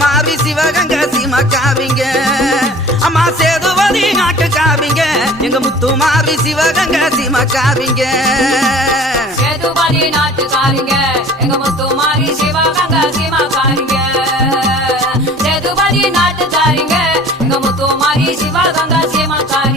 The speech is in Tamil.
முத்துமாரி சிவகங்க சீமக்காரிங்க அம்மா சேதுபதி நாட்டுக்காரிங்க எங்க முத்துமாரி சிவகங்க சீமக்காரிங்க சேதுபதி நாட்டுக்காரிங்க எங்க முத்துமாரி சிவகங்க சீமக்காரிங்க சேதுபதி நாட்டுக்காரிங்க எங்க முத்துமாரி சிவகங்க சீமக்காரிங்க